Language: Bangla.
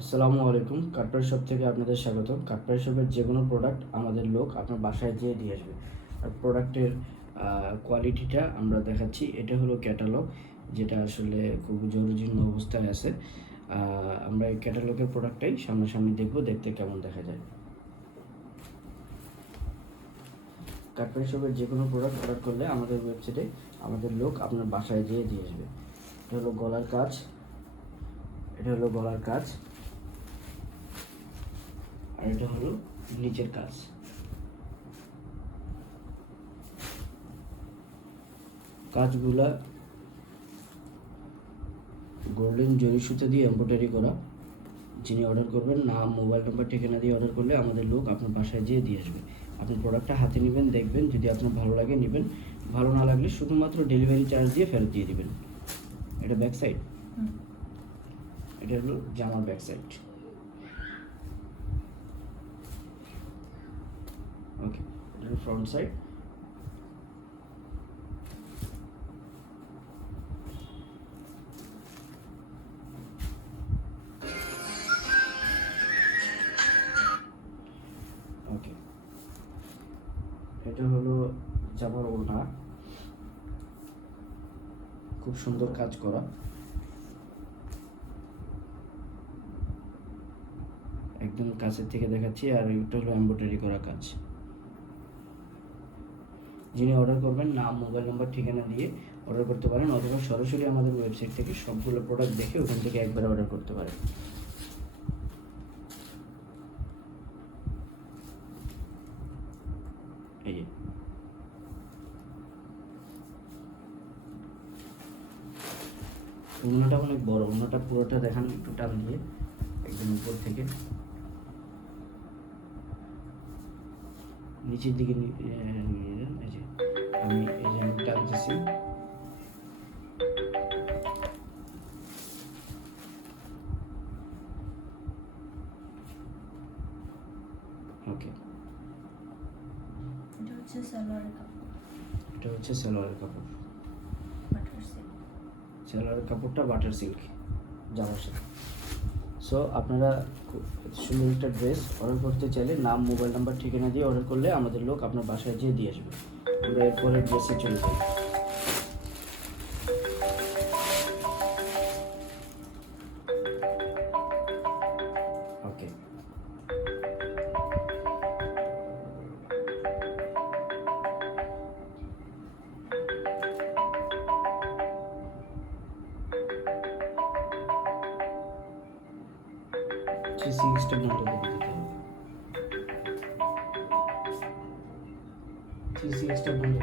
আসসালামু আলাইকুম। কাটপাই শপ থেকে আপনাদের স্বাগত কাটপাই শপের যে কোনো প্রোডাক্ট আমাদের লোক আপনার বাসায় যেয়ে দিয়ে আসবে। আর প্রোডাক্টের কোয়ালিটিটা আমরা দেখাচ্ছি। এটা হলো ক্যাটালগ যেটা আসলে খুব জরুরিজীর্ণ অবস্থায় আছে। আমরা এই ক্যাটালগের প্রোডাক্টটাই সামনাসামনি দেখব, দেখতে কেমন দেখা যায়। কাটপাই শপের যে কোনো প্রোডাক্ট অর্ডার করলে আমাদের ওয়েবসাইটে আমাদের লোক আপনার বাসায় যেয়ে দিয়ে আসবে। এটা হলো গলার কাজ। এটা হলো গলার কাজ। আর এটা হলো নিচের কাজ। কাজগুলা গোল্ডেন জরি সুতা দিয়ে এম্ব্রয়ডারি করা। যিনি অর্ডার করবেন নাম মোবাইল নাম্বার ঠিকানা দিয়ে অর্ডার করলে আমাদের লোক আপনার বাসায় যেয়ে দিয়ে আসবে। আপনি প্রোডাক্টটা হাতে নেবেন দেখবেন যদি আপনার ভালো লাগে নেবেন। ভালো না লাগলে শুধুমাত্র ডেলিভারি চার্জ দিয়ে ফেরত দিয়ে দিবেন। এটা ব্যাক সাইড এটা হলো জামার back side okay front side okay এটা হলো জামার ওড়না। খুব সুন্দর কাজ করা। একদম কাছের থেকে দেখাচ্ছি আর এটা হলো এমব্রয়ডারি করা কাজ। যিনি অর্ডার করবেন, নাম মোবাইল নাম্বার ঠিকানা দিয়ে অর্ডার করতে পারেন অথবা সরাসরি আমাদের ওয়েবসাইট থেকে সবগুলো প্রোডাক্ট দেখে ওখান থেকে একবার অর্ডার করতে পারেন। উন্নটা অনেক বড়, উন্নটা পুরোটা দেখান একটু টান দিয়ে, একদম উপর থেকে। নিচের দিকে নিয়ে যান এই যে আমি এই যে আমি টানতেছি। ওকে এটা হচ্ছে সালোয়ারের কাপড়। এটা হচ্ছে সালোয়ারের কাপড়। সালোয়ারের কাপড়টা বাটার সিল্ক জামার সাথে সো আপনারা সুন্দর একটা ড্রেস অর্ডার করতে চাইলে নাম মোবাইল নাম্বার ঠিকানা দিয়ে অর্ডার করলে আমাদের লোক আপনার বাসায় যেয়ে দিয়ে আসবে। আমরা এরপরে ড্রেসে চলে যাই। থ্রি সিক্সটা বন্ধ করে দিতে হবে থ্রি সিক্সটা বন্ধ